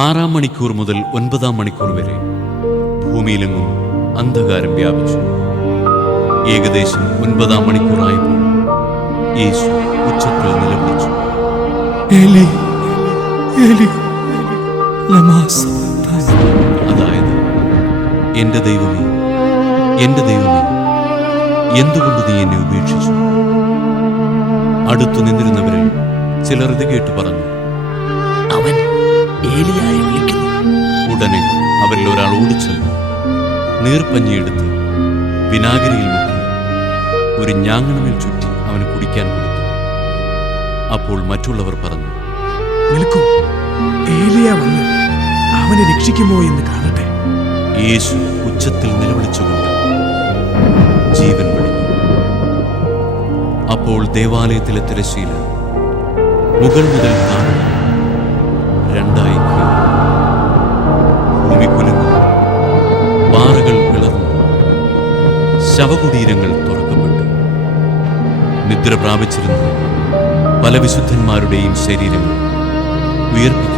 6-ാം മണിക്കൂർ മുതൽ 9-ാം മണിക്കൂർ വരെ ഭൂമിയിലെങ്ങും അന്ധകാരം വ്യാപിച്ചു. ഏകദേശം 9-ാം മണിക്കൂറായപ്പോൾ യേശു ഉച്ചത്തിൽ നിലവിളിച്ചു, ഏലി, ഏലി, ലമാ സബക്താനി. അതായത്, എന്റെ ദൈവമേ, എന്റെ ദൈവമേ, എന്തുകൊണ്ട് നീ എന്നെ ഉപേക്ഷിച്ചു? അടുത്തു നിന്നിരുന്നവരിൽ ചിലർ ഇത് കേട്ട് പറഞ്ഞു, അവൻ ഏലിയായെ വിളിക്കുന്നു. ഉടനെ അവരിൽ ഒരാൾ ഓടിച്ചെന്ന് നീർപ്പഞ്ഞിയെടുത്ത് വിനാഗിരിയിൽ മുക്കി ഒരു ഞാങ്ങണമേൽ ചുറ്റി അവന് കുടിക്കാൻ കൊടുത്തു. അപ്പോൾ മറ്റുള്ളവർ പറഞ്ഞു, നിൽക്കൂ, ഏലിയ വന്ന് അവനെ രക്ഷിക്കുമോ എന്ന് കാണട്ടെ. യേശു ഉച്ചത്തിൽ നിലവിളിച്ചുകൊണ്ട് ജീവൻ വെടിഞ്ഞു. അപ്പോൾ ദേവാലയത്തിലെ തിരശ്ശീല മുകൾ മുതൽ താഴെ രണ്ടായി കീറി. ഭൂമി കുലുങ്ങി, പാറകൾ പിളർന്നു, ശവകുടീരങ്ങൾ തുറക്കപ്പെട്ടു. നിദ്ര പ്രാപിച്ചിരുന്ന പല വിശുദ്ധന്മാരുടെയും ശരീരങ്ങൾ ഉയർപ്പിച്ചു.